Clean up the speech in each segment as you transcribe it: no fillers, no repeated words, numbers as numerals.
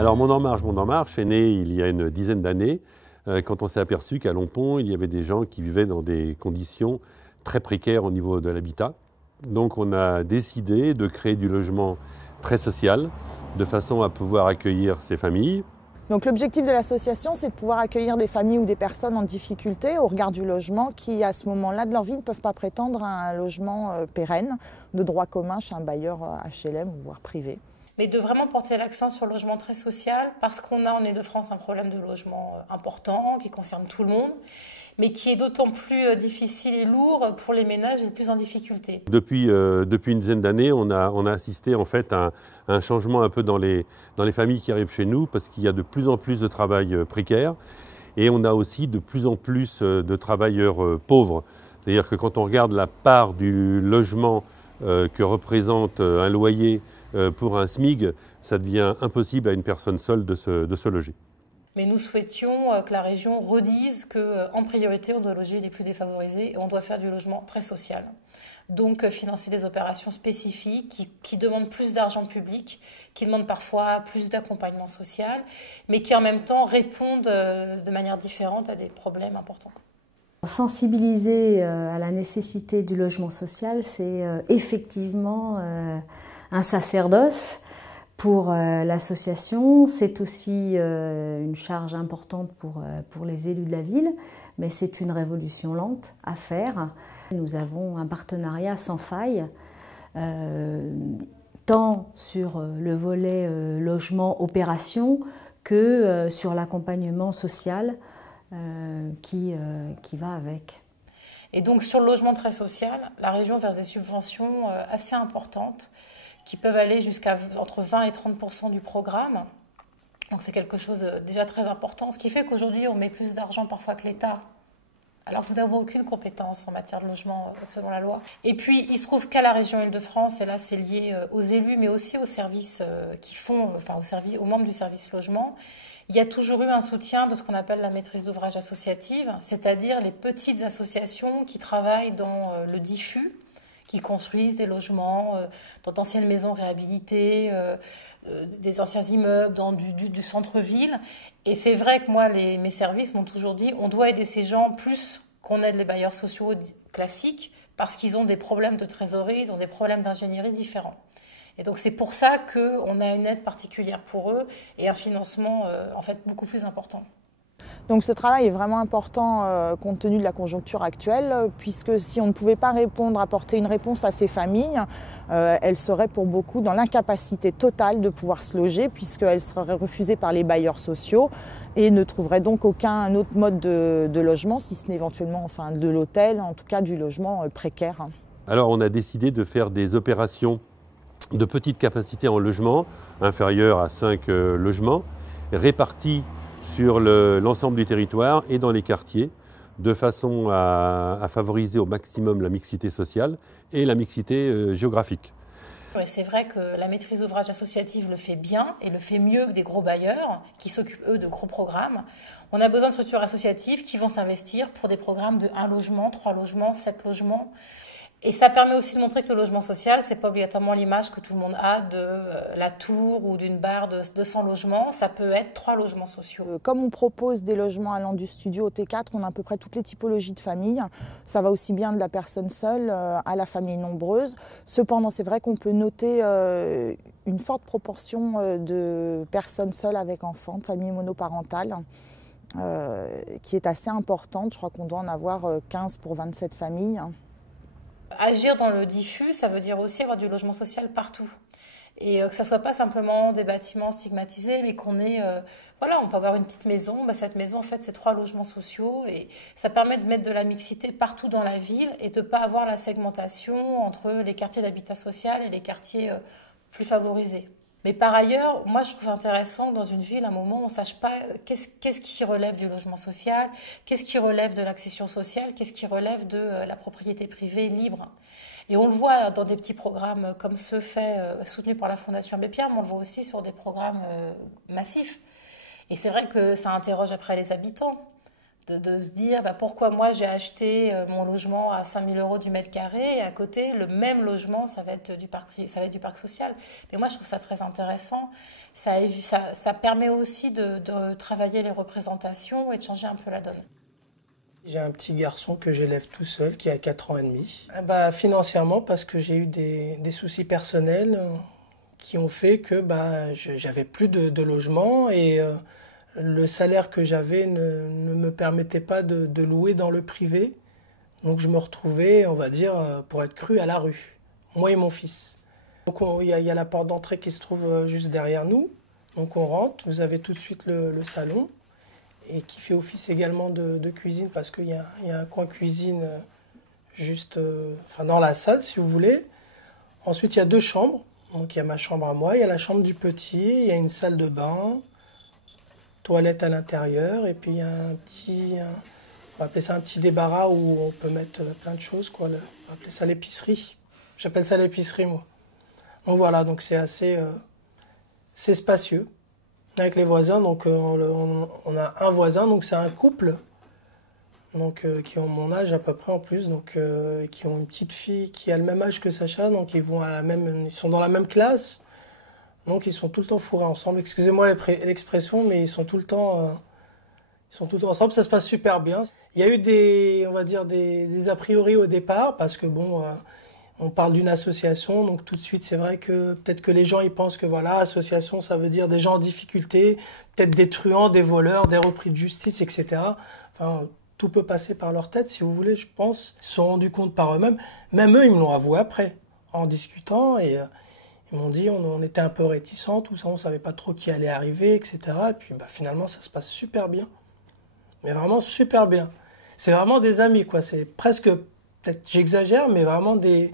Alors Monde en Marche est né il y a une dizaine d'années, quand on s'est aperçu qu'à Longpont, il y avait des gens qui vivaient dans des conditions très précaires au niveau de l'habitat. Donc on a décidé de créer du logement très social, de façon à pouvoir accueillir ces familles. Donc l'objectif de l'association, c'est de pouvoir accueillir des familles ou des personnes en difficulté au regard du logement qui, à ce moment-là de leur vie, ne peuvent pas prétendre à un logement pérenne, de droit commun chez un bailleur HLM ou voire privé. Mais de vraiment porter l'accent sur le logement très social, parce qu'on a en Île-de-France un problème de logement important qui concerne tout le monde, mais qui est d'autant plus difficile et lourd pour les ménages les plus en difficulté. Depuis une dizaine d'années, on a assisté en fait à un changement un peu dans les familles qui arrivent chez nous, parce qu'il y a de plus en plus de travail précaire, et on a aussi de plus en plus de travailleurs pauvres. C'est-à-dire que quand on regarde la part du logement que représente un loyer pour un SMIG, ça devient impossible à une personne seule de se loger. Mais nous souhaitions que la région redise qu'en priorité, on doit loger les plus défavorisés et on doit faire du logement très social. Donc financer des opérations spécifiques qui demandent plus d'argent public, qui demandent parfois plus d'accompagnement social, mais qui en même temps répondent de manière différente à des problèmes importants. Sensibiliser à la nécessité du logement social, c'est effectivement un sacerdoce pour l'association. C'est aussi une charge importante pour les élus de la ville, mais c'est une révolution lente à faire. Nous avons un partenariat sans faille, tant sur le volet logement opération que sur l'accompagnement social qui va avec. Et donc sur le logement très social, la région verse des subventions assez importantes qui peuvent aller jusqu'à entre 20 et 30% du programme. Donc c'est quelque chose déjà très important, ce qui fait qu'aujourd'hui on met plus d'argent parfois que l'État, alors que nous n'avons aucune compétence en matière de logement selon la loi. Et puis il se trouve qu'à la région Île-de-France, et là c'est lié aux élus mais aussi aux services aux membres du service logement, il y a toujours eu un soutien de ce qu'on appelle la maîtrise d'ouvrage associative, c'est-à-dire les petites associations qui travaillent dans le diffus, qui construisent des logements dans d'anciennes maisons réhabilitées, des anciens immeubles, dans du centre-ville. Et c'est vrai que moi, mes services m'ont toujours dit on doit aider ces gens plus qu'on aide les bailleurs sociaux classiques parce qu'ils ont des problèmes de trésorerie, ils ont des problèmes d'ingénierie différents. Et donc c'est pour ça qu'on a une aide particulière pour eux et un financement en fait beaucoup plus important. Donc ce travail est vraiment important compte tenu de la conjoncture actuelle, puisque si on ne pouvait pas apporter une réponse à ces familles, elles seraient pour beaucoup dans l'incapacité totale de pouvoir se loger, puisqu'elles seraient refusées par les bailleurs sociaux et ne trouveraient donc aucun autre mode de logement, si ce n'est éventuellement de l'hôtel, en tout cas du logement précaire. Alors on a décidé de faire des opérations de petite capacité en logement, inférieures à 5 logements, répartis sur l'ensemble du territoire et dans les quartiers, de façon à favoriser au maximum la mixité sociale et la mixité géographique. Ouais, c'est vrai que la maîtrise d'ouvrage associative le fait bien et le fait mieux que des gros bailleurs qui s'occupent eux de gros programmes. On a besoin de structures associatives qui vont s'investir pour des programmes de 1 logement, 3 logements, 7 logements. Et ça permet aussi de montrer que le logement social, ce n'est pas obligatoirement l'image que tout le monde a de la tour ou d'une barre de 200 logements. Ça peut être 3 logements sociaux. Comme on propose des logements allant du studio au T4, on a à peu près toutes les typologies de familles. Ça va aussi bien de la personne seule à la famille nombreuse. Cependant, c'est vrai qu'on peut noter une forte proportion de personnes seules avec enfants, de familles monoparentales, qui est assez importante. Je crois qu'on doit en avoir 15 pour 27 familles. Agir dans le diffus, ça veut dire aussi avoir du logement social partout. Et que ça ne soit pas simplement des bâtiments stigmatisés, mais qu'on ait... on peut avoir une petite maison. Cette maison, en fait, c'est 3 logements sociaux. Et ça permet de mettre de la mixité partout dans la ville et de ne pas avoir la segmentation entre les quartiers d'habitat social et les quartiers plus favorisés. Mais par ailleurs, moi, je trouve intéressant dans une ville, à un moment, on ne sache pas qu'est-ce qui relève du logement social, qu'est-ce qui relève de l'accession sociale, qu'est-ce qui relève de la propriété privée libre. Et on le voit dans des petits programmes comme ceux soutenus par la Fondation Abbé Pierre, mais on le voit aussi sur des programmes massifs. Et c'est vrai que ça interroge après les habitants de se dire pourquoi moi j'ai acheté mon logement à 5 000 € du mètre carré et à côté, le même logement, ça va être du parc social. Mais moi, je trouve ça très intéressant. Ça permet aussi de travailler les représentations et de changer un peu la donne. J'ai un petit garçon que j'élève tout seul, qui a 4 ans et demi. Financièrement, parce que j'ai eu des soucis personnels qui ont fait que j'avais plus de logement et le salaire que j'avais ne me permettait pas de louer dans le privé. Donc je me retrouvais, on va dire, pour être cru, à la rue, moi et mon fils. Donc il y a la porte d'entrée qui se trouve juste derrière nous. Donc on rentre, vous avez tout de suite le salon et qui fait office également de cuisine parce qu'il y a un coin cuisine juste dans la salle si vous voulez. Ensuite il y a 2 chambres. Donc il y a ma chambre à moi, il y a la chambre du petit, il y a une salle de bain, toilette à l'intérieur et puis il y a on va appeler ça un petit débarras où on peut mettre plein de choses, quoi. On va appeler ça l'épicerie. J'appelle ça l'épicerie, moi. Donc voilà, donc c'est assez c'est spacieux avec les voisins. Donc on a un voisin, donc c'est un couple, donc qui ont mon âge à peu près en plus, donc qui ont une petite fille qui a le même âge que Sacha, donc ils sont dans la même classe. Donc ils sont tout le temps fourrés ensemble. Excusez-moi l'expression, mais ils sont tout le temps ensemble. Ça se passe super bien. Il y a eu des a priori au départ parce que on parle d'une association, donc tout de suite c'est vrai que peut-être que les gens ils pensent que voilà, association ça veut dire des gens en difficulté, peut-être des truands, des voleurs, des repris de justice, etc. Enfin, tout peut passer par leur tête si vous voulez, je pense. Ils se sont rendus compte par eux-mêmes. Même eux ils me l'ont avoué après, en discutant et ils m'ont dit on était un peu réticents, tout ça, on savait pas trop qui allait arriver, etc. Et puis finalement ça se passe super bien. Mais vraiment super bien. C'est vraiment des amis, quoi. C'est presque, peut-être j'exagère, mais vraiment des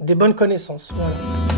bonnes connaissances. Voilà.